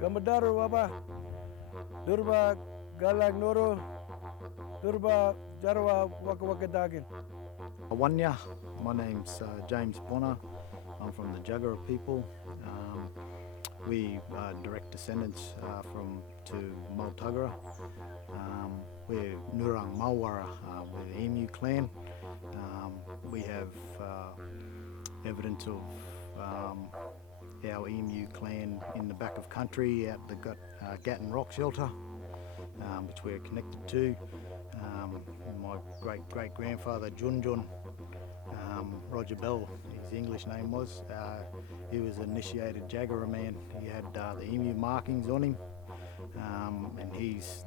Kamadaru waba, durba galag noro, durba jarwa waka waka dagin. Wanya, my name's James Bonner. I'm from the Jaggera people. We are direct descendants to Multuggerah. We're Nurang Mawara, we're the Emu clan. We have evidence of our Emu clan in the back of country out the Gatton Rock Shelter, which we're connected to. My great-great-grandfather Junjun, Roger Bell, his English name was, he was an initiated Jaggera man. He had the emu markings on him, and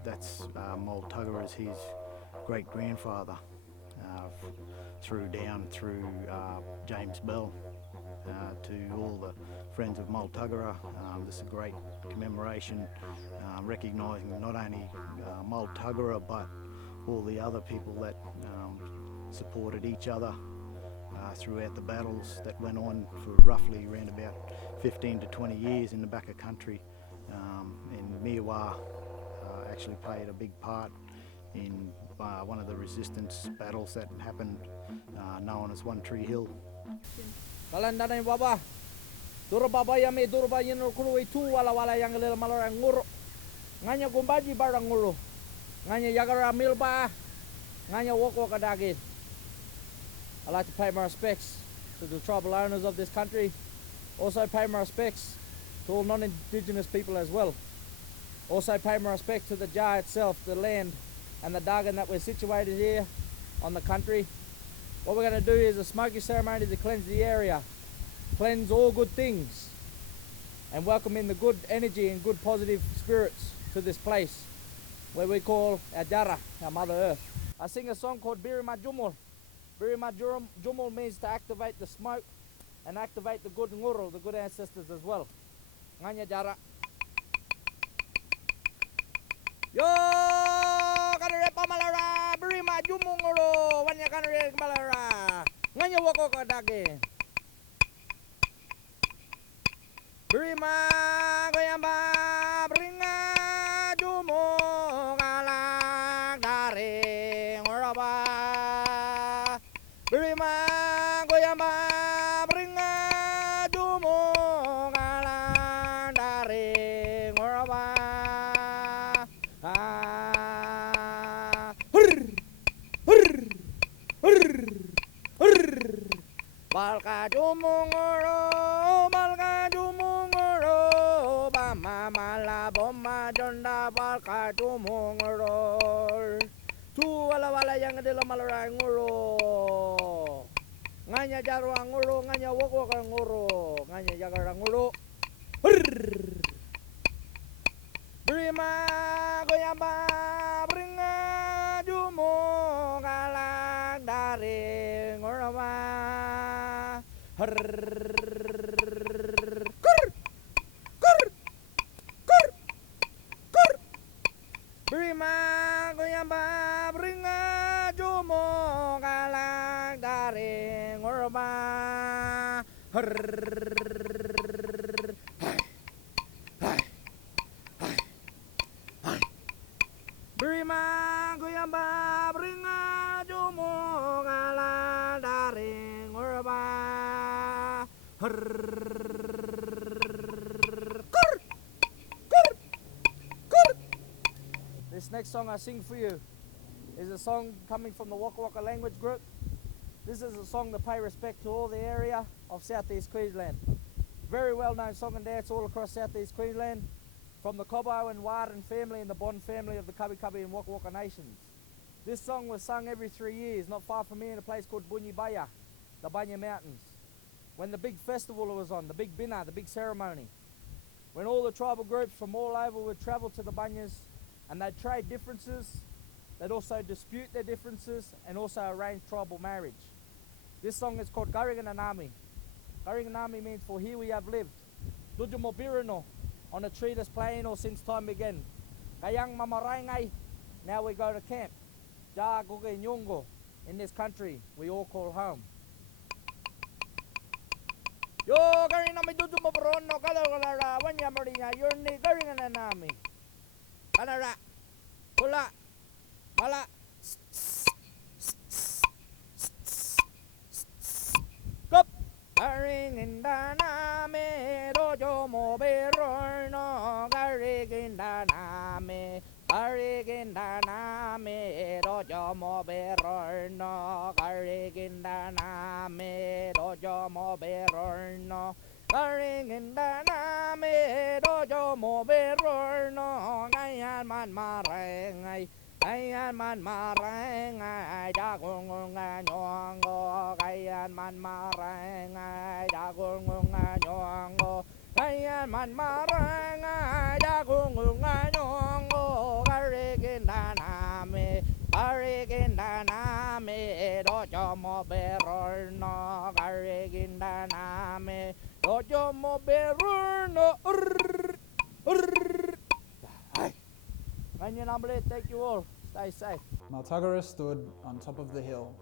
that's Multuggerah is his great-grandfather, through James Bell. To all the friends of Multuggerah, this is a great commemoration, recognising not only Multuggerah but all the other people that supported each other throughout the battles that went on for roughly around about 15 to 20 years in the back of country. And Meewah actually played a big part in one of the resistance battles that happened, known as One Tree Hill. Kalandanay baba, durba yami durba yinur kuru itu wala yang lel malorang nguru, nganya gumbaji barang nguru, nganya Jaggera milba, nganya woko kadagin. I'd like to pay my respects to the tribal owners of this country. Also pay my respects to all non-indigenous people as well. Also pay my respect to the Jar itself, the land and the Dagan that we're situated here on the country. What we're going to do is a smoky ceremony to cleanse the area, cleanse all good things, and welcome in the good energy and good positive spirits to this place where we call our Jara, our Mother Earth. I sing a song called Birima Jumul. Birima Jumul means to activate the smoke and activate the good nguru, the good ancestors as well. Nganya Jara. Yo kanare pamalara Birima Jumunguru wanya kanare malara nganya wako kadage Birima goyamba bringa jumungala dare ngoraba Birima goyamba bringa jumungala dare ngoraba Balka jumungoro, bama mala bomba jonda balka jumungoro. Tu wala yang adila malarang ngoro. Nganya jarwa ngoro, nganya wok ngoro, nganya Jaggera ngoro. Birima goyamba bringa jumo galak dari ngoraba. Birima goyamba bringa jumo galak dari ngoraba. Birima goyamba bringa jumo galak dari ngoraba. This next song I sing for you is a song coming from the Waka Waka language group. This is a song to pay respect to all the area of Southeast Queensland. Very well known song and dance all across Southeast Queensland, from the Cobo and Warden family and the Bond family of the Cubby Cubby and Waka Waka nations. This song was sung every 3 years, not far from here in a place called Bunyibaya, the Bunya Mountains. When the big festival was on, the big bina, the big ceremony. When all the tribal groups from all over would travel to the Bunyas and they'd trade differences, they'd also dispute their differences and also arrange tribal marriage. This song is called Garingananami. Garinganami means for here we have lived. Dujumobirino, on a treeless plain or since time began. Kayang mamaray ngay, Now we go to camp. Jaggera Nyungo. In this country, we all call home. Yo garing nami dudu mo brono kalara wanya marinya yurni garing na nami. Kalara. Kula. Mala. Gop. Garing inda nami dojo mo berorno garing inda nami. Gariginda nami dojo mo berorno Gariginda nami dojo mo berorno Gariginda nami dojo mo berorno Ngayan man marengay Ngayan man marengay Jagungunga nyongo Ngayan man marengay Jagungunga nyongo Ngayan man marengay Jagungunga nyongo Gariginda nami dojo mo berorno Gariginda nami dojo mo berorno Thank you all. Stay safe. Multuggerah stood on top of the hill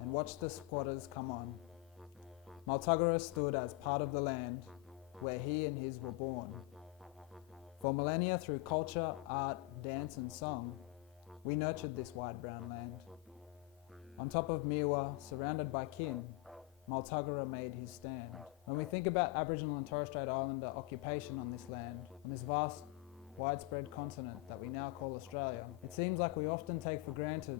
and watched the squatters come on. Multuggerah stood as part of the land where he and his were born. For millennia, through culture, art, dance and song, we nurtured this wide brown land. On top of Meewah, surrounded by kin, Multuggerah made his stand. When we think about Aboriginal and Torres Strait Islander occupation on this land, on this vast, widespread continent that we now call Australia, it seems like we often take for granted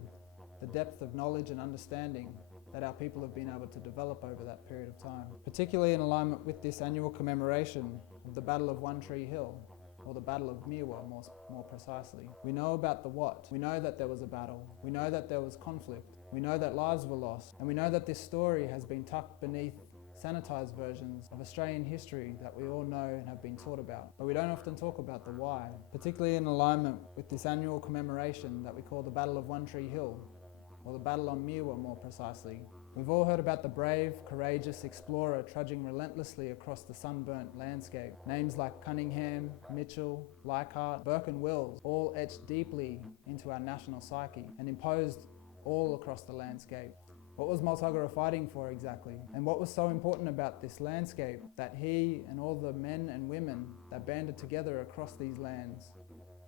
the depth of knowledge and understanding that our people have been able to develop over that period of time, particularly in alignment with this annual commemoration of the Battle of One Tree Hill, or the Battle of Meewah more precisely. We know about the what. We know that there was a battle. We know that there was conflict. We know that lives were lost. And we know that this story has been tucked beneath sanitized versions of Australian history that we all know and have been taught about. But we don't often talk about the why, particularly in alignment with this annual commemoration that we call the Battle of One Tree Hill, or the Battle on Meewah more precisely. We've all heard about the brave, courageous explorer trudging relentlessly across the sunburnt landscape. Names like Cunningham, Mitchell, Leichhardt, Burke and Wills, all etched deeply into our national psyche and imposed all across the landscape. What was Multuggerah fighting for exactly? And what was so important about this landscape that he and all the men and women that banded together across these lands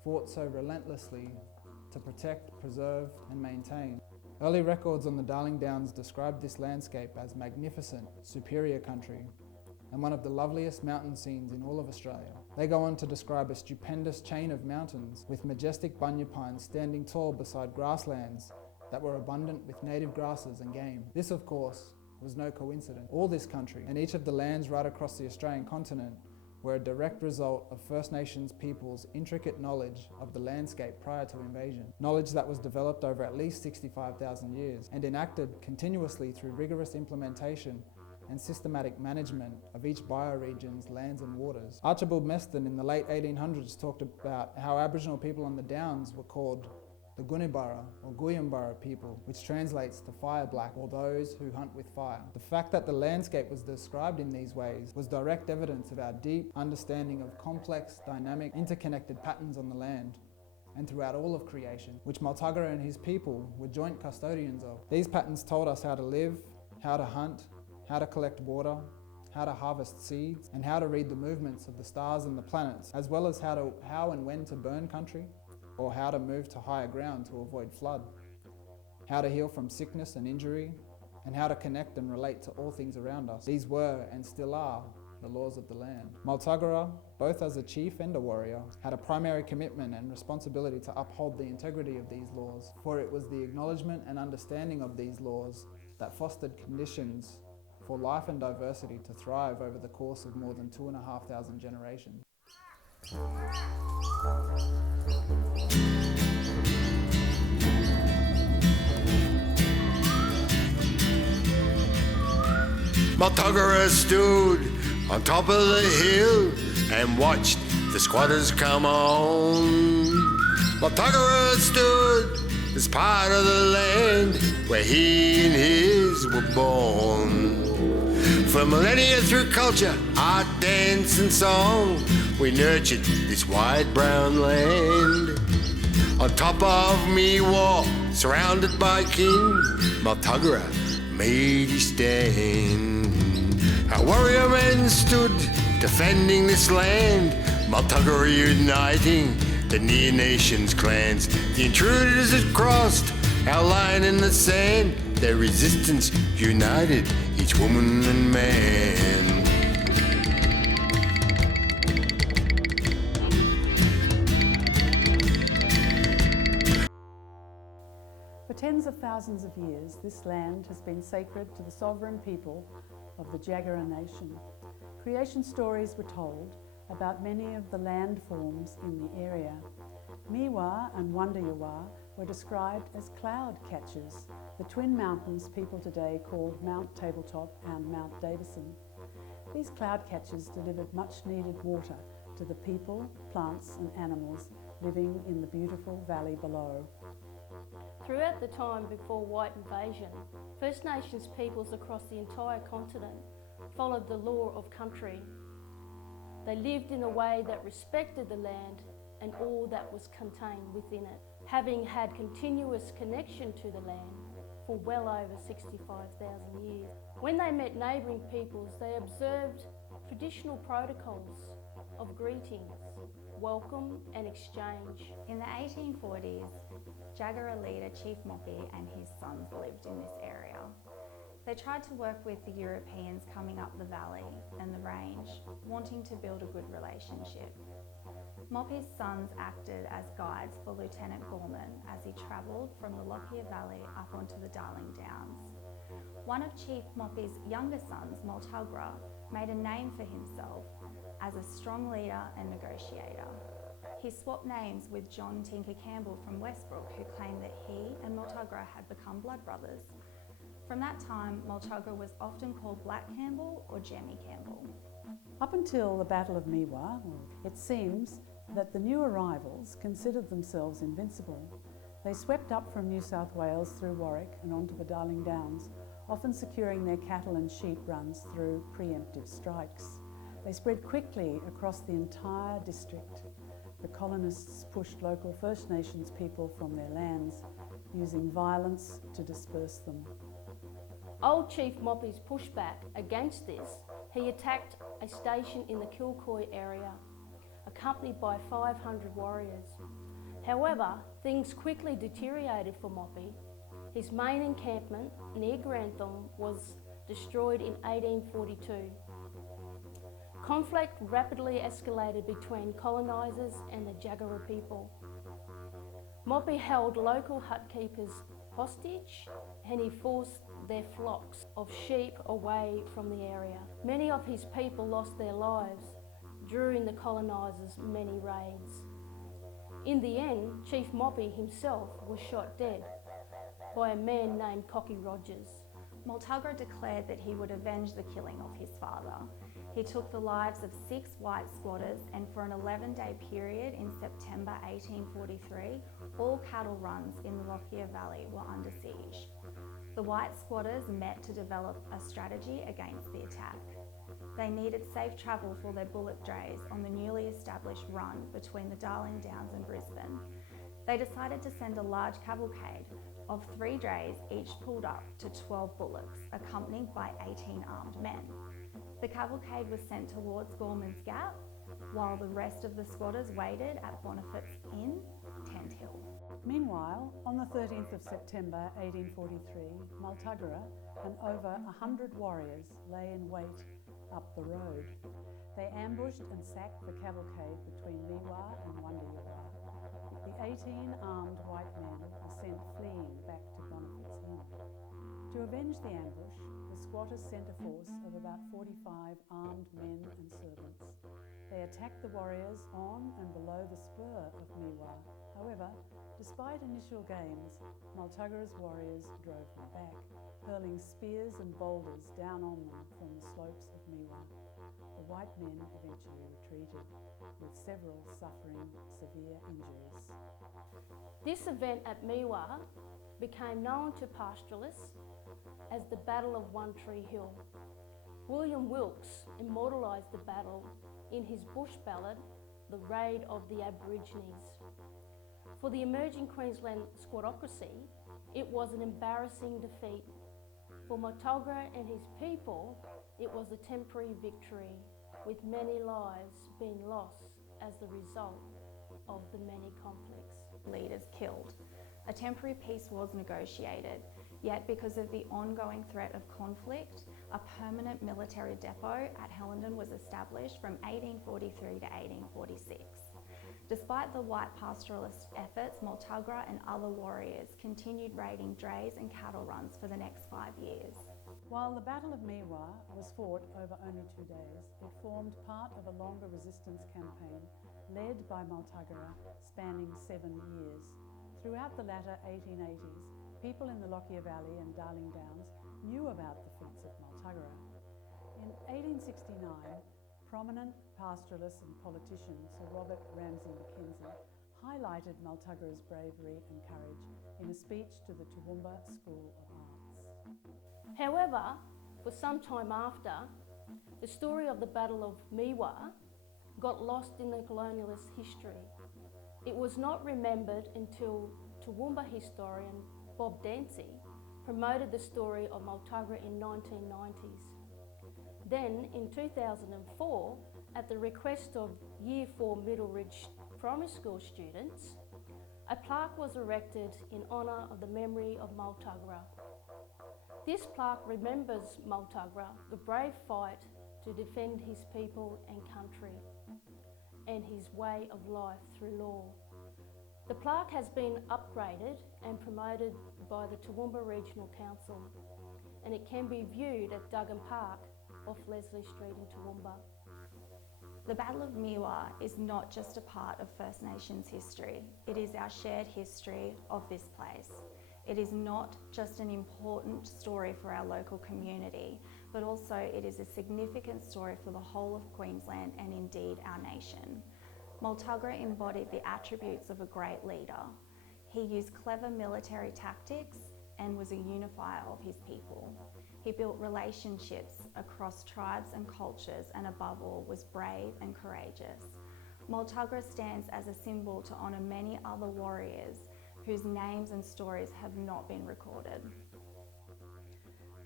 fought so relentlessly to protect, preserve and maintain? Early records on the Darling Downs described this landscape as magnificent, superior country, and one of the loveliest mountain scenes in all of Australia. They go on to describe a stupendous chain of mountains with majestic bunya pines standing tall beside grasslands that were abundant with native grasses and game. This, of course, was no coincidence. All this country and each of the lands right across the Australian continent were a direct result of First Nations people's intricate knowledge of the landscape prior to invasion. Knowledge that was developed over at least 65,000 years and enacted continuously through rigorous implementation and systematic management of each bioregion's lands and waters. Archibald Meston in the late 1800s talked about how Aboriginal people on the Downs were called the Gunibara or Guyambara people, which translates to fire black or those who hunt with fire. The fact that the landscape was described in these ways was direct evidence of our deep understanding of complex, dynamic, interconnected patterns on the land and throughout all of creation, which Multuggerah and his people were joint custodians of. These patterns told us how to live, how to hunt, how to collect water, how to harvest seeds, and how to read the movements of the stars and the planets, as well as how and when to burn country, or how to move to higher ground to avoid flood, how to heal from sickness and injury, and how to connect and relate to all things around us. These were, and still are, the laws of the land. Multuggerah, both as a chief and a warrior, had a primary commitment and responsibility to uphold the integrity of these laws, for it was the acknowledgement and understanding of these laws that fostered conditions for life and diversity to thrive over the course of more than 2,500 generations. Multuggerah stood on top of the hill and watched the squatters come on. Multuggerah stood as part of the land where he and his were born. For millennia through culture, art, dance and song, we nurtured this wide brown land. on top of Meewah, surrounded by king. Multuggerah made his stand. Our warrior men stood defending this land. Multuggerah uniting the near nations clans. The intruders had crossed our line in the sand. Their resistance united each woman and man. For tens of thousands of years, this land has been sacred to the sovereign people of the Jaggera nation. Creation stories were told about many of the landforms in the area. Meewah and Untold were described as cloud catchers, the twin mountains people today call Mount Tabletop and Mount Davison. These cloud catchers delivered much needed water to the people, plants and animals living in the beautiful valley below. Throughout the time before white invasion, First Nations peoples across the entire continent followed the law of country. They lived in a way that respected the land and all that was contained within it, having had continuous connection to the land for well over 65,000 years. When they met neighbouring peoples, they observed traditional protocols of greetings, welcome and exchange. In the 1840s, Jaggera leader Chief Moppy and his sons lived in this area. They tried to work with the Europeans coming up the valley and the range, wanting to build a good relationship. Moppy's sons acted as guides for Lieutenant Gorman as he travelled from the Lockyer Valley up onto the Darling Downs. One of Chief Moppy's younger sons, Multuggerah, made a name for himself as a strong leader and negotiator. He swapped names with John Tinker Campbell from Westbrook, who claimed that he and Multuggerah had become blood brothers. From that time, Multuggerah was often called Black Campbell or Jemmy Campbell. Up until the Battle of Meewah, it seems that the new arrivals considered themselves invincible. They swept up from New South Wales through Warwick and onto the Darling Downs, often securing their cattle and sheep runs through preemptive strikes. They spread quickly across the entire district. The colonists pushed local First Nations people from their lands, using violence to disperse them. Old Chief Moppy's pushback against this, he attacked a station in the Kilcoy area, accompanied by 500 warriors. However, things quickly deteriorated for Moppy. His main encampment near Grantham was destroyed in 1842. Conflict rapidly escalated between colonisers and the Jaggera people. Moppy held local hut keepers hostage and he forced their flocks of sheep away from the area. Many of his people lost their lives during the colonisers' many raids. In the end, Chief Moppy himself was shot dead by a man named Cocky Rogers. Multuggerah declared that he would avenge the killing of his father. He took the lives of 6 white squatters, and for an 11-day period in September 1843, all cattle runs in the Lockyer Valley were under siege. The white squatters met to develop a strategy against the attack. They needed safe travel for their bullock drays on the newly established run between the Darling Downs and Brisbane. They decided to send a large cavalcade of 3 drays, each pulled up to 12 bullocks, accompanied by 18 armed men. The cavalcade was sent towards Gorman's Gap, while the rest of the squatters waited at Bonifant's Inn, Tent Hill. Meanwhile, on the 13th of September 1843, Multuggerah and over 100 warriors lay in wait up the road. They ambushed and sacked the cavalcade between Meewah and Untold. The 18 armed white men were sent fleeing back to Bonifant's Inn. To avenge the ambush, the squatters sent a force of about 45 armed men and servants. They attacked the warriors on and below the spur of Meewah. However, despite initial gains, Multuggerah's warriors drove them back, hurling spears and boulders down on them from the slopes of Meewah. The white men eventually retreated, with several suffering severe injuries. This event at Meewah became known to pastoralists as the Battle of One Tree Hill. William Wilkes immortalised the battle in his bush ballad, The Raid of the Aborigines. For the emerging Queensland squattocracy, it was an embarrassing defeat. For Multuggerah and his people, it was a temporary victory, with many lives being lost as the result of the many conflicts. Leaders killed. A temporary peace was negotiated, yet because of the ongoing threat of conflict, a permanent military depot at Helendon was established from 1843 to 1846. Despite the white pastoralist efforts, Multuggerah and other warriors continued raiding drays and cattle runs for the next 5 years. While the Battle of Meewah was fought over only 2 days, it formed part of a longer resistance campaign led by Multuggerah spanning 7 years. Throughout the latter 1880s, people in the Lockyer Valley and Darling Downs knew about the feats of Multuggerah. In 1869, prominent pastoralist and politician Sir Robert Ramsay Mackenzie highlighted Multuggerah's bravery and courage in a speech to the Toowoomba School of Arts. However, for some time after, the story of the Battle of Meewah got lost in the colonialist history. It was not remembered until Toowoomba historian Bob Dancy promoted the story of Multuggerah in 1990s. Then, in 2004, at the request of Year 4 Middleridge Primary School students, a plaque was erected in honour of the memory of Multuggerah. This plaque remembers Multuggerah, the brave fight to defend his people and country, and his way of life through law. The plaque has been upgraded and promoted by the Toowoomba Regional Council, and it can be viewed at Duggan Park off Leslie Street in Toowoomba. The Battle of Meewah is not just a part of First Nations history, it is our shared history of this place. It is not just an important story for our local community, but also it is a significant story for the whole of Queensland and indeed our nation. Multuggerah embodied the attributes of a great leader. He used clever military tactics and was a unifier of his people. He built relationships across tribes and cultures, and above all was brave and courageous. Multuggerah stands as a symbol to honour many other warriors whose names and stories have not been recorded.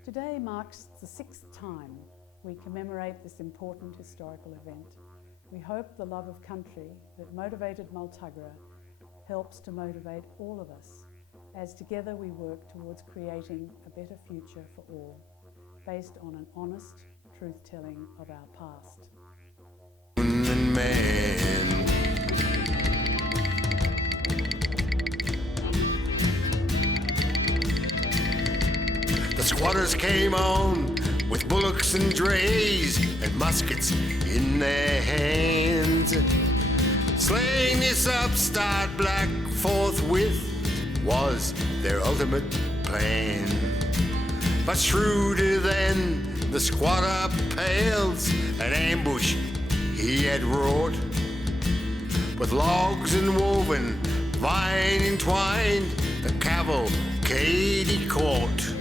Today marks the 6th time we commemorate this important historical event. We hope the love of country that motivated Multuggerah helps to motivate all of us as together we work towards creating a better future for all, based on an honest truth-telling of our past. The squatters came on with bullocks and drays and muskets in their hands. Slaying this upstart black forthwith was their ultimate plan. But shrewder than the squatter pales, an ambush he had wrought, with logs and woven, vine entwined, the cavalcade he caught.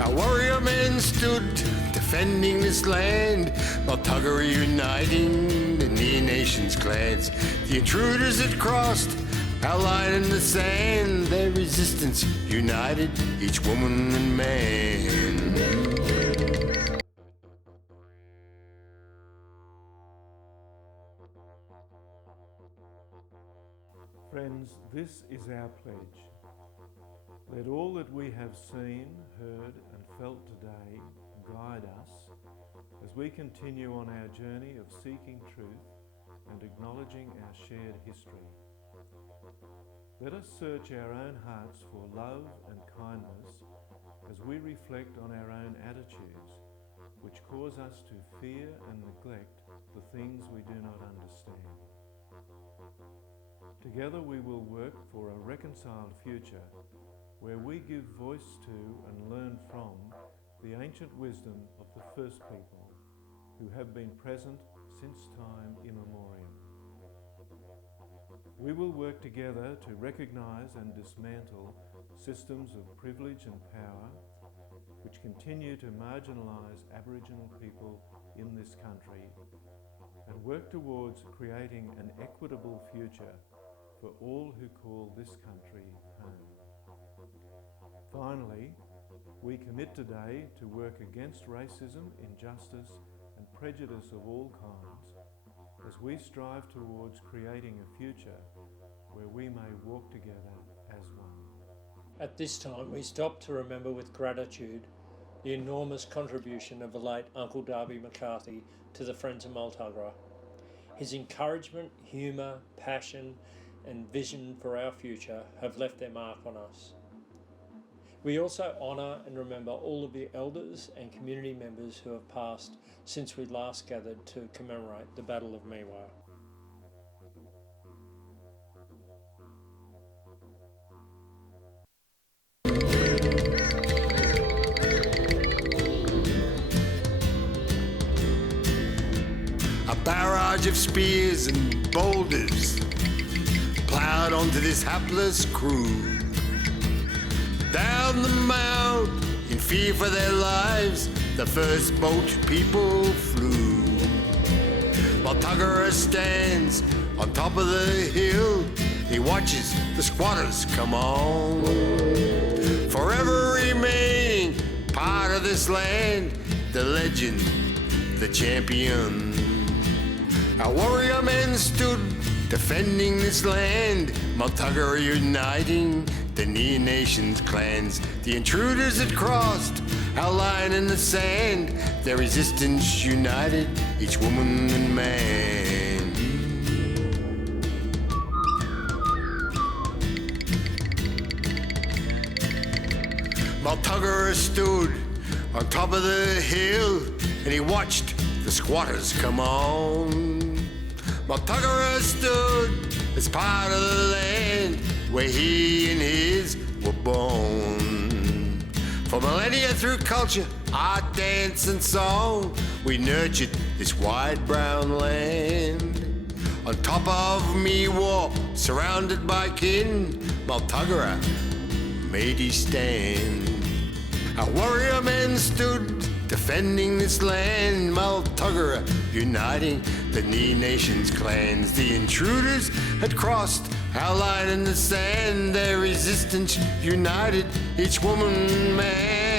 Our warrior men stood defending this land, Multuggerah uniting the Near Nations clans. The intruders had crossed our line in the sand, their resistance united each woman and man. Friends, this is our pledge. Let all that we have seen, heard and felt today guide us as we continue on our journey of seeking truth and acknowledging our shared history. Let us search our own hearts for love and kindness as we reflect on our own attitudes, which cause us to fear and neglect the things we do not understand. Together we will work for a reconciled future where we give voice to and learn from the ancient wisdom of the first people who have been present since time immemorial. We will work together to recognise and dismantle systems of privilege and power which continue to marginalise Aboriginal people in this country, and work towards creating an equitable future for all who call this country home. Finally, we commit today to work against racism, injustice and prejudice of all kinds as we strive towards creating a future where we may walk together as one. At this time, we stop to remember with gratitude the enormous contribution of the late Uncle Darby McCarthy to the Friends of Multuggerah. His encouragement, humour, passion and vision for our future have left their mark on us. We also honour and remember all of the elders and community members who have passed since we last gathered to commemorate the Battle of Meewah. A barrage of spears and boulders ploughed onto this hapless crew. Down the mount, in fear for their lives, the first boat people flew. Multuggerah stands on top of the hill. He watches the squatters come on. Forever remaining part of this land, the legend, the champion. Our warrior men stood defending this land, Multuggerah uniting the Near Nations clans. The intruders had crossed our line in the sand, their resistance united each woman and man. Multuggerah stood on top of the hill and he watched the squatters come on. Multuggerah stood as part of the land where he and his were born. For millennia through culture, art, dance and song, we nurtured this wide brown land. On top of Meewah, surrounded by kin, Multuggerah made his stand. Our warrior men stood defending this land, Multuggerah uniting the Near Nations clans. The intruders had crossed our line in the sand, their resistance united each woman and man.